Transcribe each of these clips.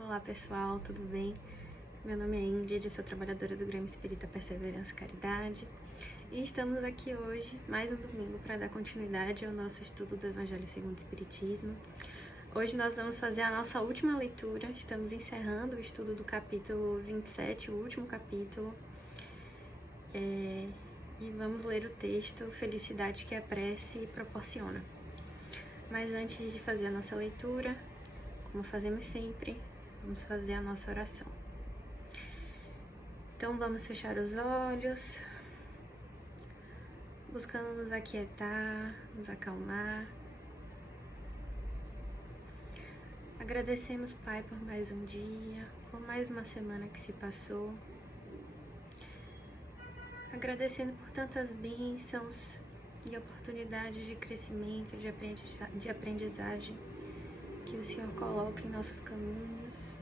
Olá pessoal, tudo bem? Meu nome é Ingrid, sou trabalhadora do Grêmio Espírita Perseverança e Caridade e estamos aqui hoje, mais um domingo, para dar continuidade ao nosso estudo do Evangelho segundo o Espiritismo. Hoje nós vamos fazer a nossa última leitura, estamos encerrando o estudo do capítulo 27, o último capítulo, e vamos ler o texto Felicidade que a Prece proporciona. Mas antes de fazer a nossa leitura, como fazemos sempre, vamos fazer a nossa oração. Então vamos fechar os olhos, buscando nos aquietar, nos acalmar. Agradecemos, Pai, por mais um dia, por mais uma semana que se passou. Agradecendo por tantas bênçãos e oportunidades de crescimento, de aprendizagem que o Senhor coloca em nossos caminhos.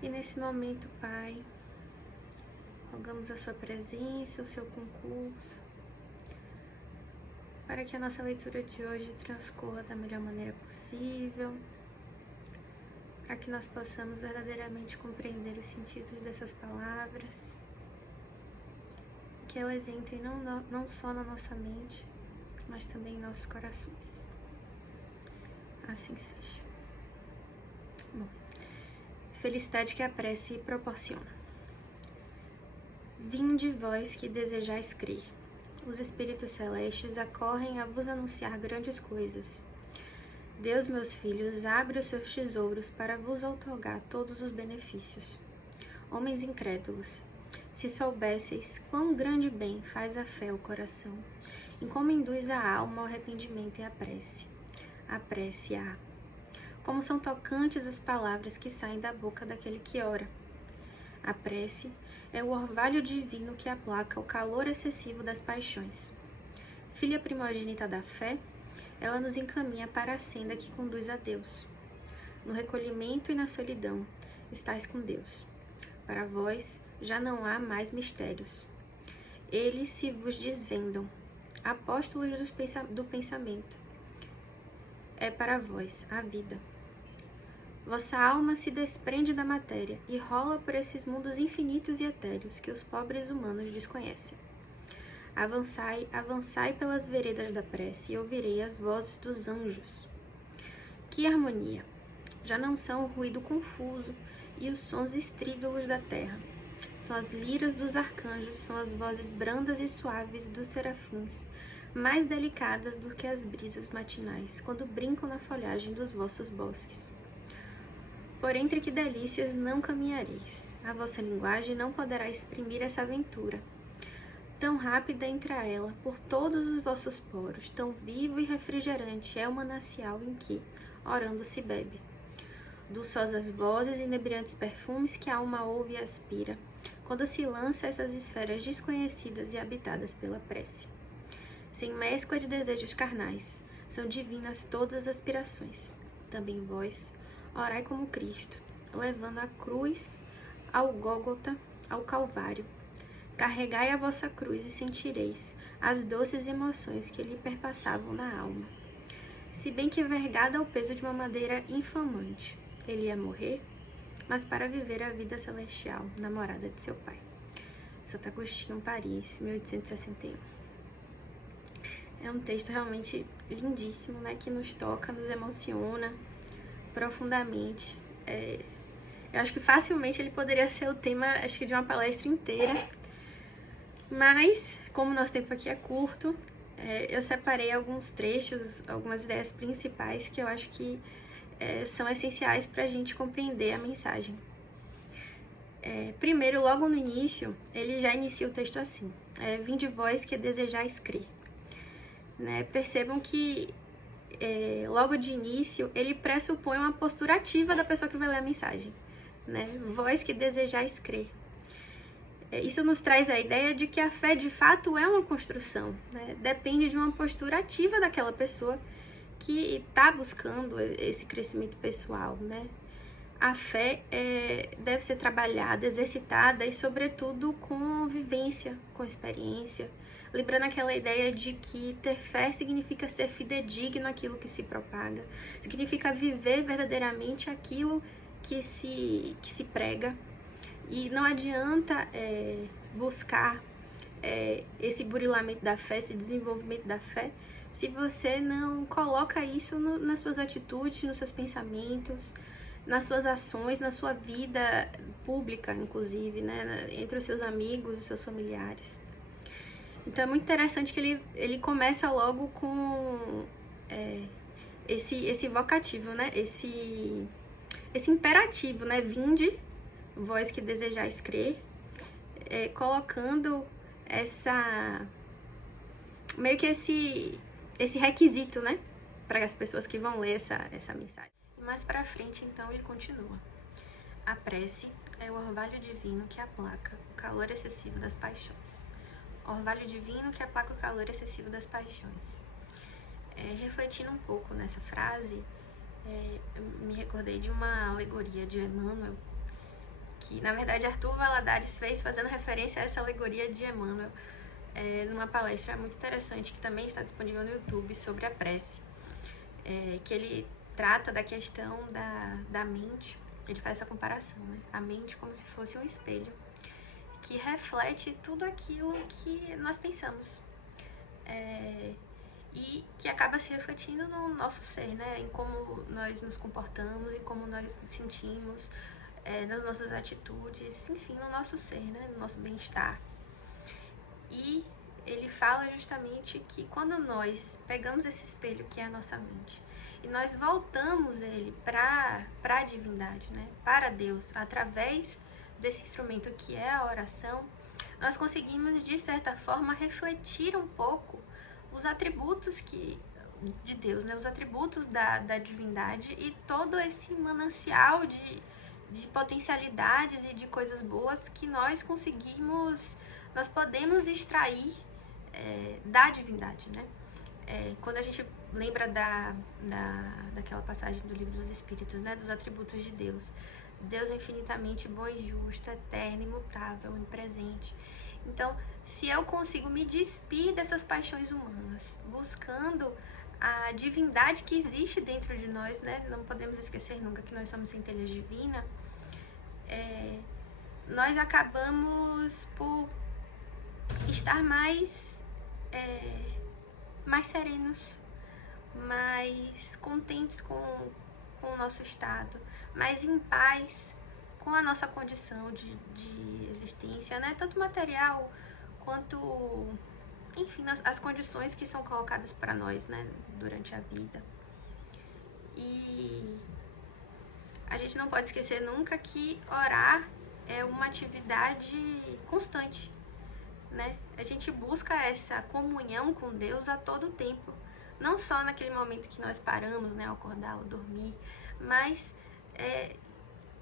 E nesse momento, Pai, rogamos a Sua presença, o Seu concurso, para que a nossa leitura de hoje transcorra da melhor maneira possível, para que nós possamos verdadeiramente compreender os sentidos dessas palavras, que elas entrem não só na nossa mente, mas também em nossos corações. Assim seja. Bom, felicidade que a prece proporciona. Vinde vós que desejais crer. Os espíritos celestes acorrem a vos anunciar grandes coisas. Deus, meus filhos, abre os seus tesouros para vos outorgar todos os benefícios. Homens incrédulos, se soubesseis quão grande bem faz a fé ao coração, em como induz a alma ao arrependimento e à prece. Aprecie-a. Como são tocantes as palavras que saem da boca daquele que ora. A prece é o orvalho divino que aplaca o calor excessivo das paixões. Filha primogênita da fé, ela nos encaminha para a senda que conduz a Deus. No recolhimento e na solidão, estais com Deus. Para vós já não há mais mistérios. Eles se vos desvendam, apóstolos do pensamento. É para vós a vida. Vossa alma se desprende da matéria e rola por esses mundos infinitos e etéreos que os pobres humanos desconhecem. Avançai, avançai pelas veredas da prece e ouvirei as vozes dos anjos. Que harmonia! Já não são o ruído confuso e os sons estrídulos da terra. São as liras dos arcanjos, são as vozes brandas e suaves dos serafins, mais delicadas do que as brisas matinais, quando brincam na folhagem dos vossos bosques. Por entre que delícias não caminhareis, a vossa linguagem não poderá exprimir essa aventura. Tão rápida entra ela por todos os vossos poros, tão vivo e refrigerante é o manancial em que, orando, se bebe. Dulçosas vozes e inebriantes perfumes que a alma ouve e aspira, quando se lança a essas esferas desconhecidas e habitadas pela prece. Sem mescla de desejos carnais, são divinas todas as aspirações. Também vós, orai como Cristo, levando a cruz ao Gólgota, ao Calvário. Carregai a vossa cruz e sentireis as doces emoções que lhe perpassavam na alma. Se bem que vergada ao peso de uma madeira infamante, ele ia morrer, mas para viver a vida celestial na morada de seu Pai. Santo Agostinho, Paris, 1861. É um texto realmente lindíssimo, né, que nos toca, nos emociona profundamente. Eu acho que facilmente ele poderia ser o tema, acho que de uma palestra inteira, mas como nosso tempo aqui é curto, eu separei alguns trechos, algumas ideias principais que eu acho que são essenciais para a gente compreender a mensagem. Primeiro, logo no início, ele já inicia o texto assim: vinde vós que desejais crer. Né? Percebam que logo de início ele pressupõe uma postura ativa da pessoa que vai ler a mensagem, né? Vós que desejais crer. Isso nos traz a ideia de que a fé de fato é uma construção, né? Depende de uma postura ativa daquela pessoa que está buscando esse crescimento pessoal, né? a fé deve ser trabalhada, exercitada e, sobretudo, com vivência, com experiência. Lembrando aquela ideia de que ter fé significa ser fidedigno àquilo que se propaga, significa viver verdadeiramente aquilo que se prega. E não adianta buscar esse burilamento da fé, esse desenvolvimento da fé, se você não coloca isso nas suas atitudes, nos seus pensamentos, nas suas ações, na sua vida pública, inclusive, né, entre os seus amigos, os seus familiares. Então é muito interessante que ele começa logo com esse vocativo, né, esse imperativo, né, vinde, vós que desejais crer, colocando meio que esse requisito, né, para as pessoas que vão ler essa mensagem. Mais pra frente, então, ele continua. A prece é o orvalho divino que aplaca o calor excessivo das paixões. Orvalho divino que aplaca o calor excessivo das paixões. Refletindo um pouco nessa frase, eu me recordei de uma alegoria de Emmanuel, que, na verdade, Arthur Valadares fez fazendo referência a essa alegoria de Emmanuel, numa palestra muito interessante, que também está disponível no YouTube, sobre a prece, que ele trata da questão da mente. Ele faz essa comparação, né? A mente como se fosse um espelho que reflete tudo aquilo que nós pensamos, e que acaba se refletindo no nosso ser, né? Em como nós nos comportamos, em como nós nos sentimos, nas nossas atitudes, enfim, no nosso ser, né? No nosso bem-estar. E ele fala justamente que quando nós pegamos esse espelho que é a nossa mente e nós voltamos ele para a divindade, né, para Deus, através desse instrumento que é a oração, nós conseguimos, de certa forma, refletir um pouco os atributos de Deus, né, os atributos da divindade e todo esse manancial de potencialidades e de coisas boas que nós podemos extrair da divindade, né? Quando a gente lembra daquela passagem do Livro dos Espíritos, né, dos atributos de Deus. Deus é infinitamente bom e justo, eterno, imutável, onipresente. Então, se eu consigo me despir dessas paixões humanas, buscando a divindade que existe dentro de nós, né? Não podemos esquecer nunca que nós somos centelhas divinas. Nós acabamos por estar mais serenos, mais contentes com o nosso estado, mais em paz com a nossa condição de existência, né? Tanto material quanto, enfim, as condições que são colocadas para nós, né, durante a vida. E a gente não pode esquecer nunca que orar é uma atividade constante, né? A gente busca essa comunhão com Deus a todo tempo, não só naquele momento que nós paramos, né, ao acordar, ao dormir, mas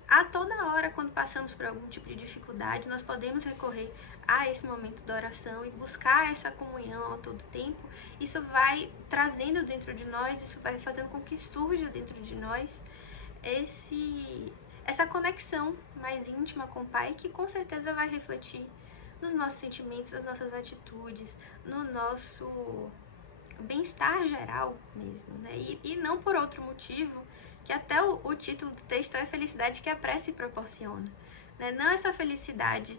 a toda hora, quando passamos por algum tipo de dificuldade, nós podemos recorrer a esse momento da oração e buscar essa comunhão a todo tempo. Isso vai trazendo dentro de nós, isso vai fazendo com que surja dentro de nós essa conexão mais íntima com o Pai, que com certeza vai refletir nos nossos sentimentos, nas nossas atitudes, no nosso bem-estar geral mesmo, né? E não por outro motivo, que até o título do texto é a felicidade que a prece proporciona, né? Não essa felicidade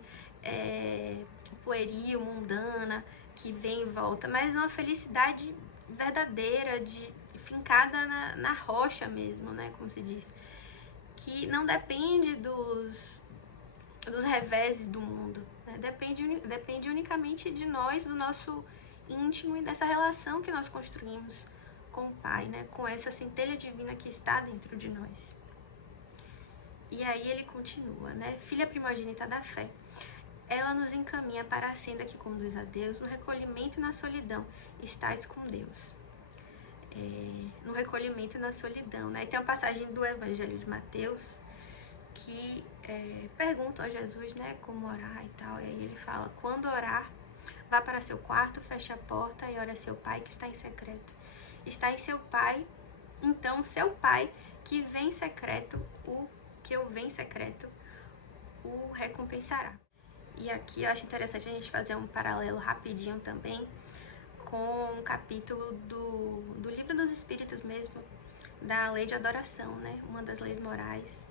pueril, mundana, que vem e volta, mas uma felicidade verdadeira, fincada na rocha mesmo, né? Como se diz, que não depende dos reveses do mundo, né? Depende unicamente de nós, do nosso íntimo e dessa relação que nós construímos com o Pai, né? Com essa centelha divina que está dentro de nós. E aí ele continua, né? Filha primogênita da fé, ela nos encaminha para a senda que conduz a Deus. No recolhimento e na solidão estais com Deus. No recolhimento e na solidão, né? E tem uma passagem do Evangelho de Mateus que perguntam a Jesus, né, como orar e tal, e aí ele fala: quando orar, vá para seu quarto, feche a porta e ore a seu Pai que está em secreto. Está em seu Pai, então seu Pai que vem em secreto o que eu venho em secreto o recompensará. E aqui eu acho interessante a gente fazer um paralelo rapidinho também com um capítulo do Livro dos Espíritos mesmo, da lei de adoração, né? Uma das leis morais,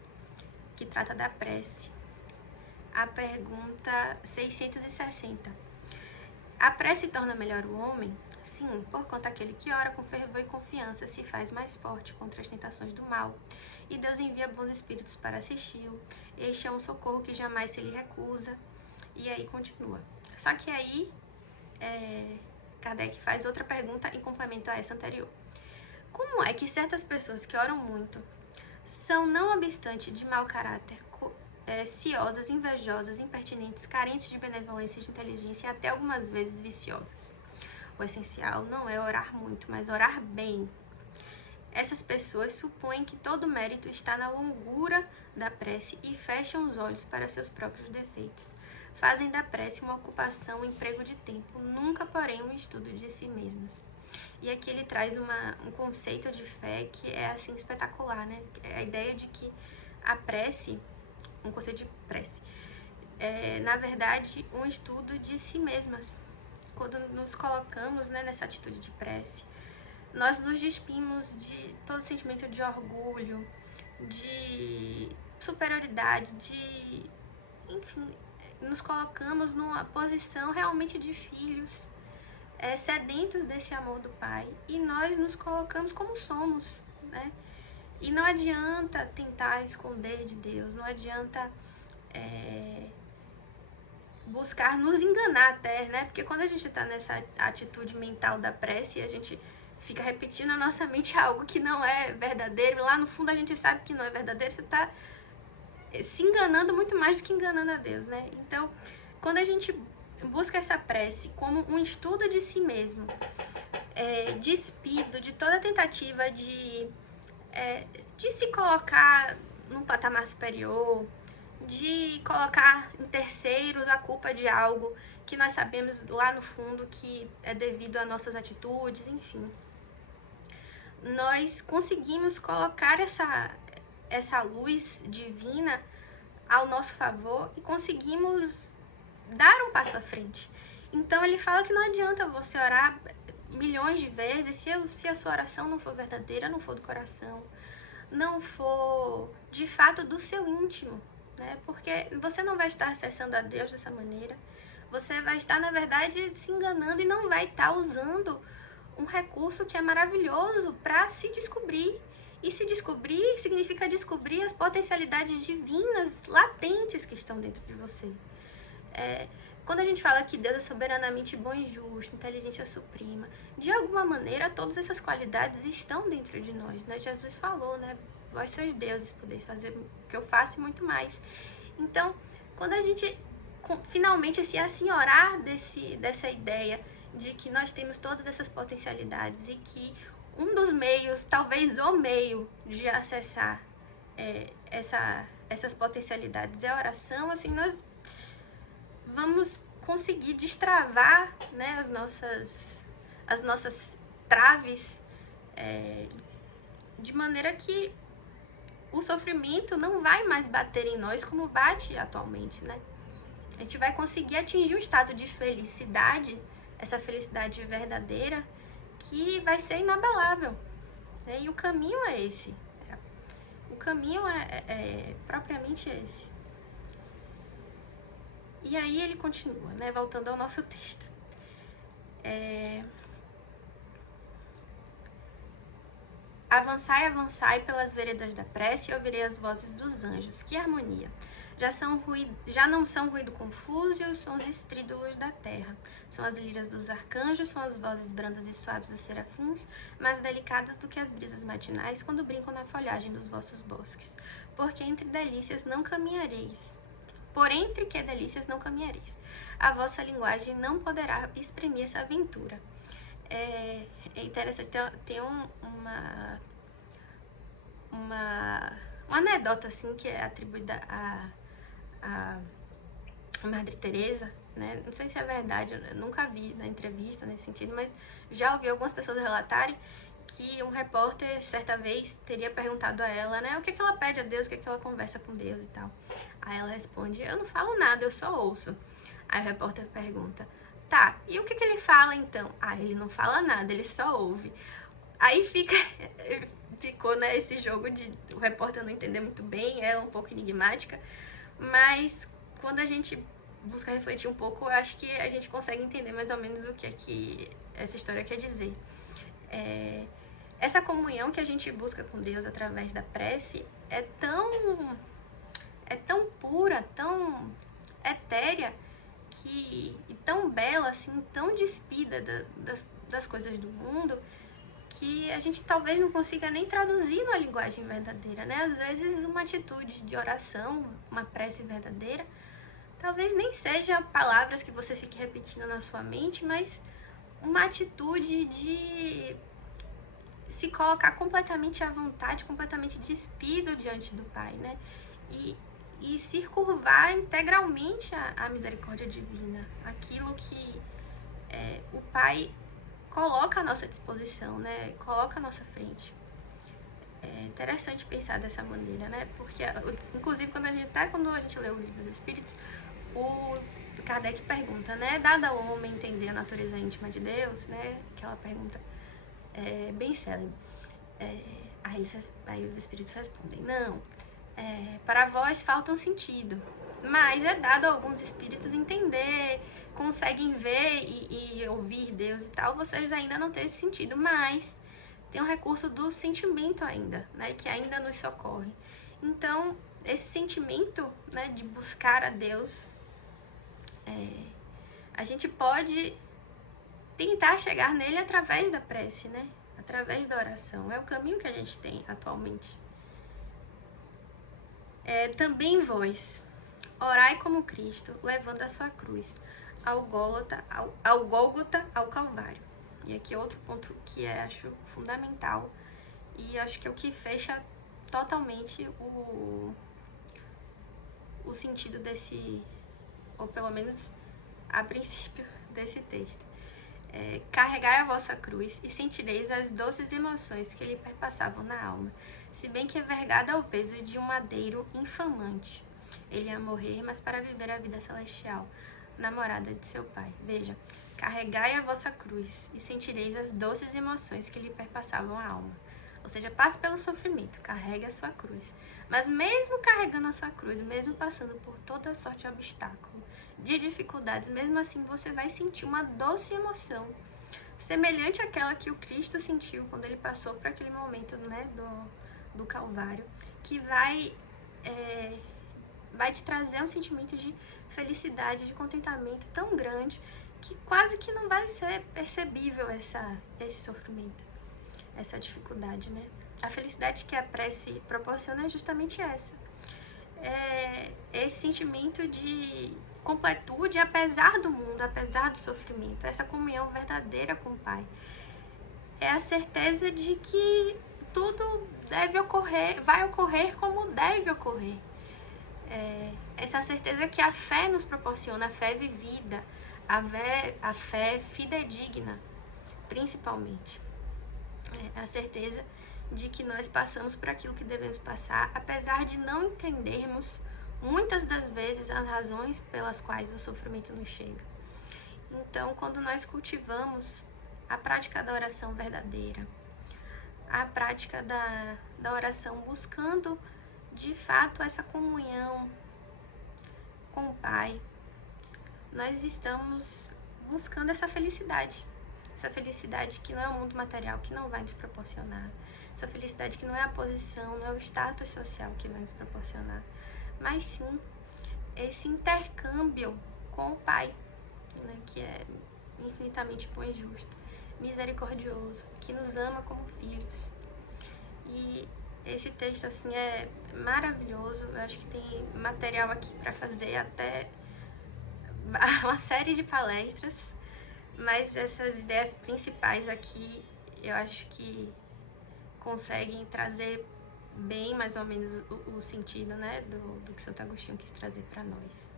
que trata da prece. A pergunta 660. A prece torna melhor o homem? Sim, por conta aquele que ora com fervor e confiança se faz mais forte contra as tentações do mal, e Deus envia bons espíritos para assisti-lo. Este é um socorro que jamais se lhe recusa. E aí continua. Só que aí, Kardec faz outra pergunta em complemento a essa anterior. Como é que certas pessoas que oram muito são, não obstante de mau caráter, ciosas, invejosas, impertinentes, carentes de benevolência e de inteligência e até algumas vezes viciosas? O essencial não é orar muito, mas orar bem. Essas pessoas supõem que todo mérito está na longura da prece e fecham os olhos para seus próprios defeitos. Fazem da prece uma ocupação, um emprego de tempo, nunca, porém, um estudo de si mesmas. E aqui ele traz um conceito de fé que é assim espetacular, né? A ideia de que a prece, um conceito de prece, é na verdade um estudo de si mesmas. Quando nos colocamos, né, nessa atitude de prece, nós nos despimos de todo sentimento de orgulho, de superioridade, enfim, nos colocamos numa posição realmente de filhos, sedentos desse amor do Pai, e nós nos colocamos como somos, né? E não adianta tentar esconder de Deus, não adianta buscar nos enganar até, né? Porque quando a gente tá nessa atitude mental da prece, a gente fica repetindo na nossa mente algo que não é verdadeiro, e lá no fundo a gente sabe que não é verdadeiro, você tá se enganando muito mais do que enganando a Deus, né? Então, quando a gente busca essa prece como um estudo de si mesmo, despido de toda tentativa de se colocar num patamar superior, de colocar em terceiros a culpa de algo que nós sabemos lá no fundo que é devido a nossas atitudes, enfim. Nós conseguimos colocar essa luz divina ao nosso favor e conseguimos dar um passo à frente. Então ele fala que não adianta você orar milhões de vezes se a sua oração não for verdadeira, não for do coração, não for de fato do seu íntimo, né? Porque você não vai estar acessando a Deus dessa maneira, você vai estar, na verdade, se enganando e não vai estar usando um recurso que é maravilhoso para se descobrir. E se descobrir significa descobrir as potencialidades divinas latentes que estão dentro de você. Quando a gente fala que Deus é soberanamente bom e justo, inteligência suprema, de alguma maneira todas essas qualidades estão dentro de nós, né? Jesus falou, né? Vós sois deuses, podeis fazer o que eu faço e muito mais. Então, quando a gente finalmente se assenhorar dessa ideia de que nós temos todas essas potencialidades e que um dos meios, talvez o meio de acessar essas potencialidades é a oração, assim, nós vamos conseguir destravar, né, as nossas traves, de maneira que o sofrimento não vai mais bater em nós como bate atualmente, né? A gente vai conseguir atingir um estado de felicidade, essa felicidade verdadeira, que vai ser inabalável, né? E o caminho é esse. O caminho é propriamente esse. E aí ele continua, né? Voltando ao nosso texto. Avançai, avançai pelas veredas da prece e ouvirei as vozes dos anjos. Que harmonia! Já não são ruído confuso e os sons estrídulos da terra. São as liras dos arcanjos, são as vozes brandas e suaves dos serafins, mais delicadas do que as brisas matinais quando brincam na folhagem dos vossos bosques. Porque entre delícias não caminhareis. Por entre que delícias não caminhareis. A vossa linguagem não poderá exprimir essa aventura. É interessante, tem uma anedota assim que é atribuída a Madre Teresa, né? Não sei se é verdade, eu nunca vi na entrevista nesse sentido, mas já ouvi algumas pessoas relatarem que um repórter, certa vez, teria perguntado a ela, né, o que ela pede a Deus, o que ela conversa com Deus e tal. Aí ela responde, eu não falo nada, eu só ouço. Aí o repórter pergunta, tá, e o que ele fala então? Ah, ele não fala nada, ele só ouve. Aí ficou, né, esse jogo de o repórter não entender muito bem, ela um pouco enigmática, mas quando a gente busca refletir um pouco, eu acho que a gente consegue entender mais ou menos o que é que essa história quer dizer. Essa comunhão que a gente busca com Deus através da prece é tão pura, tão etérea, e tão bela, assim, tão despida das coisas do mundo, que a gente talvez não consiga nem traduzir numa linguagem verdadeira, né? Às vezes uma atitude de oração, uma prece verdadeira, talvez nem seja palavras que você fique repetindo na sua mente, mas uma atitude de se colocar completamente à vontade, completamente despido diante do Pai, né? E se curvar integralmente à misericórdia divina, aquilo que o Pai coloca à nossa disposição, né? Coloca à nossa frente. É interessante pensar dessa maneira, né? Porque, inclusive, quando a gente lê o Livro dos Espíritos, o Kardec pergunta, né? Dado ao homem entender a natureza íntima de Deus, né? Aquela pergunta bem célebre. Aí os Espíritos respondem, não, para vós falta um sentido, mas é dado a alguns espíritos entender, conseguem ver e ouvir Deus e tal, vocês ainda não têm esse sentido, mas tem o recurso do sentimento ainda, né, que ainda nos socorre. Então, esse sentimento, né, de buscar a Deus, a gente pode tentar chegar nele através da prece, né, através da oração. É o caminho que a gente tem atualmente. Também vós, orai como Cristo, levando a sua cruz ao Gólgota, ao Calvário. E aqui outro ponto que acho fundamental, e acho que é o que fecha totalmente o sentido desse, ou pelo menos a princípio desse texto. Carregai a vossa cruz e sentireis as doces emoções que lhe perpassavam na alma, se bem que envergada ao peso de um madeiro infamante. Ele ia morrer, mas para viver a vida celestial, namorada de seu Pai. Veja, carregai a vossa cruz e sentireis as doces emoções que lhe perpassavam a alma. Ou seja, passe pelo sofrimento, carregue a sua cruz. Mas mesmo carregando a sua cruz, mesmo passando por toda sorte de obstáculo, de dificuldades, mesmo assim você vai sentir uma doce emoção, semelhante àquela que o Cristo sentiu quando ele passou por aquele momento, né, do Calvário, que vai te trazer um sentimento de felicidade, de contentamento tão grande, que quase que não vai ser percebível esse sofrimento, essa dificuldade, né? A felicidade que a prece proporciona é justamente essa. Esse sentimento de completude, apesar do mundo, apesar do sofrimento, essa comunhão verdadeira com o Pai. É a certeza de que tudo vai ocorrer como deve ocorrer. Essa certeza que a fé nos proporciona, a fé vivida, a fé fidedigna, principalmente. A certeza de que nós passamos por aquilo que devemos passar, apesar de não entendermos muitas das vezes as razões pelas quais o sofrimento nos chega. Então, quando nós cultivamos a prática da oração verdadeira, a prática da oração buscando de fato essa comunhão com o Pai, nós estamos buscando essa felicidade que não é o mundo material, que não vai nos proporcionar, essa felicidade que não é a posição, não é o status social que vai nos proporcionar, mas sim esse intercâmbio com o Pai, né, que é infinitamente bom e justo, misericordioso, que nos ama como filhos. E esse texto assim é maravilhoso. Eu acho que tem material aqui para fazer até uma série de palestras, mas essas ideias principais aqui eu acho que conseguem trazer bem mais ou menos o sentido, né, do que Santo Agostinho quis trazer para nós.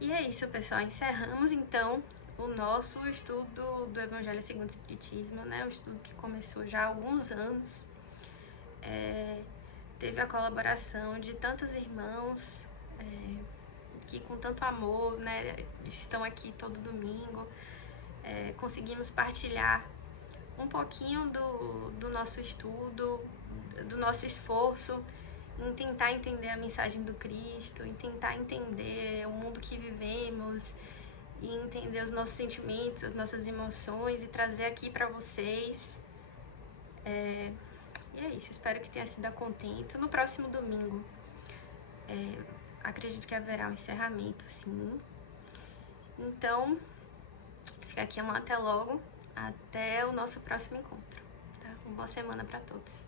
E é isso, pessoal. Encerramos então o nosso estudo do Evangelho segundo o Espiritismo, né? Um estudo que começou já há alguns anos. Teve a colaboração de tantos irmãos que com tanto amor, né, estão aqui todo domingo. Conseguimos partilhar um pouquinho do nosso estudo, do nosso esforço em tentar entender a mensagem do Cristo, em tentar entender o mundo que vivemos, e entender os nossos sentimentos, as nossas emoções, e trazer aqui para vocês. E é isso, espero que tenha sido a contento. No próximo domingo, acredito que haverá um encerramento, sim. Então, fica aqui um até logo, até o nosso próximo encontro, tá? Uma boa semana para todos.